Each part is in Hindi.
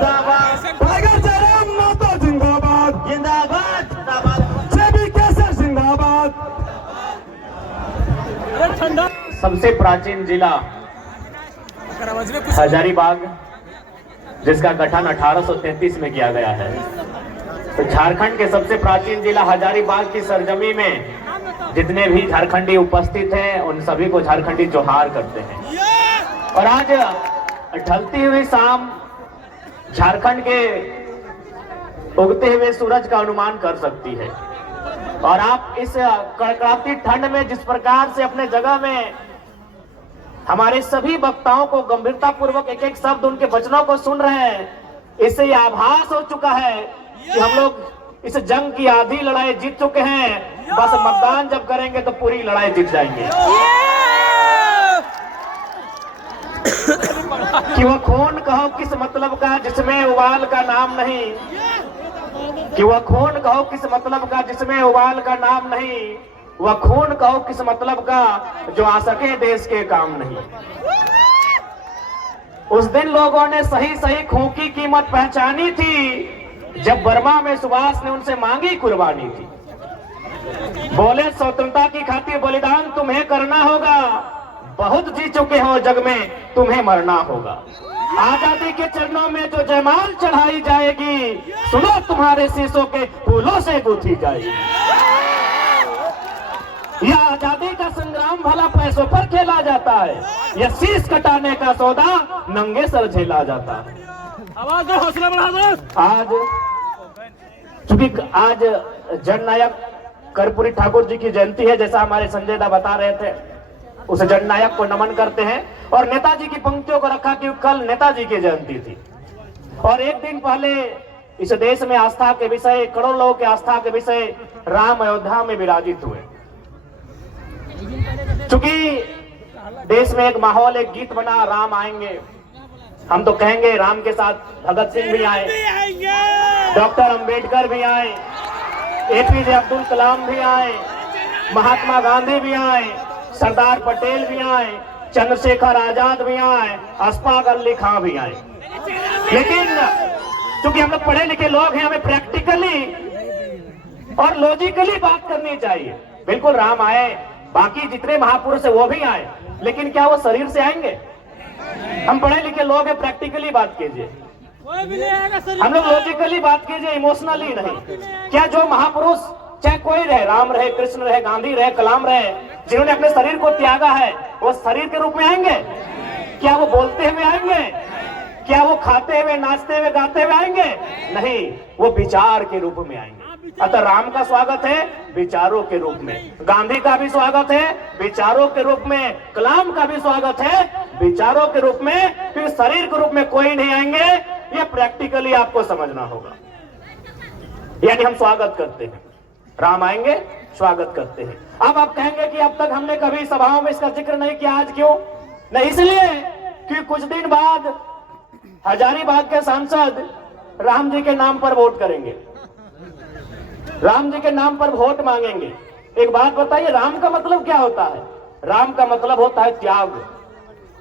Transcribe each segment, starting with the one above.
टाइगर जयराम माता जिंदाबाद जिंदाबाद जिंदाबाद। जेबी केसर जिंदाबाद। सबसे प्राचीन जिला हजारीबाग, जिसका गठन 1833 में किया गया है। तो झारखंड के सबसे प्राचीन जिला हजारीबाग की सरजमी में जितने भी झारखंडी उपस्थित हैं उन सभी को झारखंडी जोहार करते हैं। और आज ढलती हुई शाम झारखंड के उगते हुए सूरज का अनुमान कर सकती है। और आप इस कड़कड़ाती ठंड में जिस प्रकार से अपने जगह में हमारे सभी वक्ताओं को गंभीरता पूर्वक एक एक शब्द उनके वचनों को सुन रहे हैं, इससे यह आभास हो चुका है कि हम लोग इस जंग की आधी लड़ाई जीत चुके हैं। बस मतदान जब करेंगे तो पूरी लड़ाई जीत जाएंगे। कि वह खून कहो किस मतलब का जिसमें उबाल का नाम नहीं, कि वह खून कहो किस मतलब का जिसमें उबाल का नाम नहीं, वह खून कहो किस मतलब का जो आ सके देश के काम नहीं। उस दिन लोगों ने सही सही खून की कीमत पहचानी थी जब बर्मा में सुभाष ने उनसे मांगी कुर्बानी थी। बोले स्वतंत्रता की खातिर बलिदान तुम्हें करना होगा, बहुत जी चुके हो जग में तुम्हें मरना होगा। आजादी के चरणों में जो जयमाल चढ़ाई जाएगी, सुनो तुम्हारे शीशों के फूलों से गूंथी जाएगी। यह आजादी का संग्राम भला पैसों पर खेला जाता है, यह शीश कटाने का सौदा नंगे सर झेला जाता है। आवाज दो, हौसला बढ़ा दो। आज चूंकि आज जननायक कर्पूरी ठाकुर जी की जयंती है, जैसा हमारे संजय दा बता रहे थे, उस जननायक को नमन करते हैं। और नेताजी की पंक्तियों को रखा कि कल नेताजी की जयंती थी और एक दिन पहले इस देश में आस्था के विषय, करोड़ों लोगों के आस्था के विषय राम अयोध्या में विराजित हुए। चूंकि देश में एक माहौल, एक गीत बना, राम आएंगे, हम तो कहेंगे राम के साथ भगत सिंह भी आए, डॉक्टर अंबेडकर भी आए, एपीजे अब्दुल कलाम भी आए, महात्मा गांधी भी आए, सरदार पटेल भी आए, चंद्रशेखर आजाद भी आए, अशफाक अली खां भी आए। लेकिन चूंकि हम लोग पढ़े लिखे लोग हैं, हमें प्रैक्टिकली और लॉजिकली बात करनी चाहिए। बिल्कुल राम आए, बाकी जितने महापुरुष है वो भी आए, लेकिन क्या वो शरीर से आएंगे? हम पढ़े लिखे लोग हैं, प्रैक्टिकली बात कीजिए। हम लोग लॉजिकली बात कीजिए, इमोशनली नहीं। क्या जो महापुरुष चाहे कोई रहे, राम रहे, कृष्ण रहे, गांधी रहे, कलाम रहे, जिन्होंने अपने शरीर को त्यागा है, वो शरीर के रूप में आएंगे? क्या वो बोलते हुए आएंगे? क्या वो खाते हुए, नाचते हुए, गाते हुए आएंगे? नहीं, वो विचार के रूप में आएंगे। अतः राम का स्वागत है विचारों के रूप में, गांधी का भी स्वागत है विचारों के रूप में, कलाम का भी स्वागत है विचारों के रूप में। फिर शरीर के रूप में कोई नहीं आएंगे, ये प्रैक्टिकली आपको समझना होगा। यानी हम स्वागत करते हैं, राम आएंगे, स्वागत करते हैं। अब आप कहेंगे कि अब तक हमने कभी सभाओं में इसका जिक्र नहीं किया, आज क्यों नहीं? इसलिए कि कुछ दिन बाद हजारीबाग के सांसद राम जी के नाम पर वोट करेंगे, राम जी के नाम पर वोट मांगेंगे। एक बात बताइए, राम का मतलब क्या होता है? राम का मतलब होता है त्याग,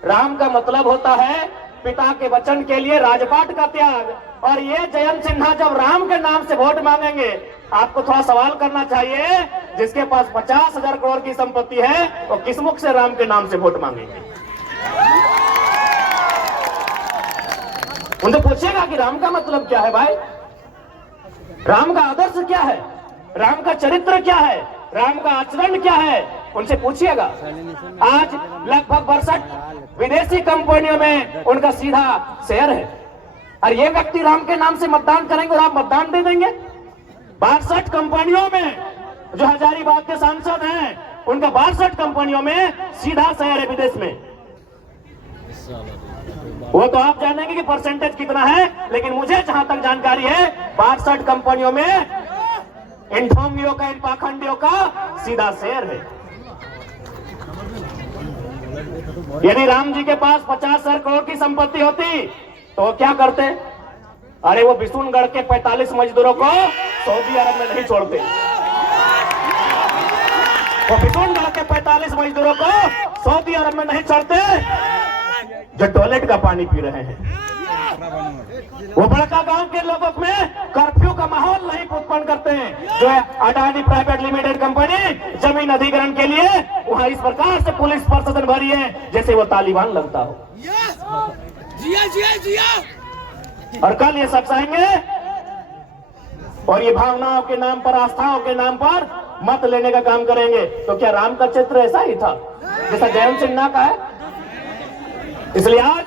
राम का मतलब होता है पिता के वचन के लिए राजपाट का त्याग। और ये जयंत सिन्हा जब राम के नाम से वोट मांगेंगे, आपको थोड़ा सवाल करना चाहिए, जिसके पास 50,000 करोड़ की संपत्ति है, वो किस मुख से राम के नाम से वोट मांगेंगे? उनसे पूछिएगा कि राम का मतलब क्या है भाई, राम का आदर्श क्या है, राम का चरित्र क्या है, राम का आचरण क्या है, उनसे पूछिएगा। आज लगभग 62 विदेशी कंपनियों में उनका सीधा शेयर है, और ये व्यक्ति राम के नाम से मतदान करेंगे और आप मतदान दे देंगे। 62 कंपनियों में जो हजारीबाग के सांसद हैं, उनका 62 कंपनियों में सीधा शेयर है विदेश में। वो तो आप जानेंगे कि परसेंटेज कितना है, लेकिन मुझे जहां तक जानकारी है 62 कंपनियों में इन ढोंगियों का, इन पाखंडियों का सीधा शेयर है। यदि राम जी के पास 50,000 करोड़ की संपत्ति होती तो वो क्या करते? अरे वो बिशुनगढ़ के 45 मजदूरों को सऊदी अरब में नहीं छोड़ते, वो बिशुनगढ़ के 45 मजदूरों को सऊदी अरब में नहीं छोड़ते जो टॉयलेट का पानी पी रहे हैं। वो बड़का गांव के लोगों में कर्फ्यू का माहौल नहीं उत्पन्न करते हैं। जो है अडानी प्राइवेट लिमिटेड कंपनी जमीन अधिग्रहण के लिए वहां इस प्रकार से पुलिस प्रशासन भरी है जैसे वो तालिबान लगता हो। जिया जिया जिया। और कल ये शख्स आएंगे और ये भावनाओं के नाम पर, आस्थाओं के नाम पर मत लेने का काम करेंगे। तो क्या राम का चित्र ऐसा ही था जैसा जयंत सिन्हा का है? इसलिए आज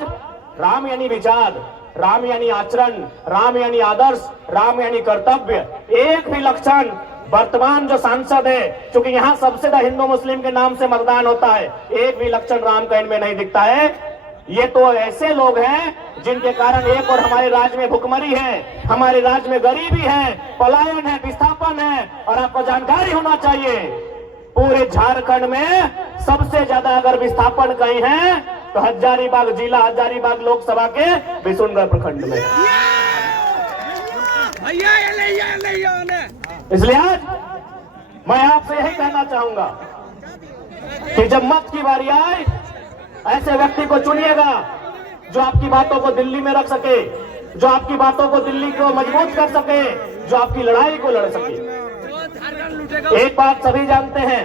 राम यानी विचार, राम यानी आचरण, राम यानी आदर्श, राम यानी कर्तव्य। एक भी लक्षण वर्तमान जो सांसद है, क्योंकि यहाँ सबसे ज्यादा हिंदू मुस्लिम के नाम से मतदान होता है, एक भी लक्षण राम का इनमें नहीं दिखता है। ये तो ऐसे लोग हैं जिनके कारण एक और हमारे राज्य में भुखमरी है, हमारे राज्य में गरीबी है, पलायन है, विस्थापन है। और आपको जानकारी होना चाहिए पूरे झारखंड में सबसे ज्यादा अगर विस्थापन कहीं है तो हजारीबाग जिला, हजारीबाग लोकसभा के बिशुनगढ़ प्रखंड में। इसलिए आज मैं आपसे यही कहना चाहूंगा कि जब मत की बारी आए ऐसे व्यक्ति को चुनिएगा जो आपकी बातों को दिल्ली में रख सके, जो आपकी बातों को दिल्ली को मजबूत कर सके, जो आपकी लड़ाई को लड़ सके। एक बात सभी जानते हैं,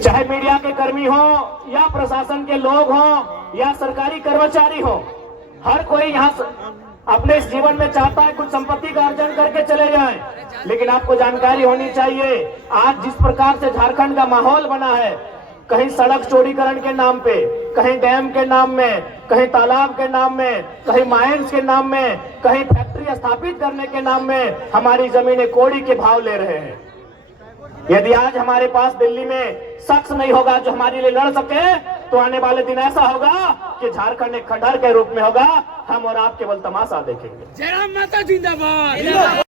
चाहे मीडिया के कर्मी हो या प्रशासन के लोग हो या सरकारी कर्मचारी हो, हर कोई यहाँ अपने इस जीवन में चाहता है कुछ संपत्ति का अर्जन करके चले जाएं। लेकिन आपको जानकारी होनी चाहिए आज जिस प्रकार से झारखंड का माहौल बना है, कहीं सड़क चौड़ीकरण के नाम पे, कहीं डैम के नाम में, कहीं तालाब के नाम में, कहीं माइंस के नाम में, कहीं फैक्ट्री स्थापित करने के नाम में हमारी जमीनें कौड़ी के भाव ले रहे हैं। यदि आज हमारे पास दिल्ली में शख्स नहीं होगा जो हमारे लिए लड़ सके, तो आने वाले दिन ऐसा होगा कि झारखंड एक खंडहर के रूप में होगा। हम और आप केवल तमाशा देखेंगे। जय राम माता जिंदाबाद।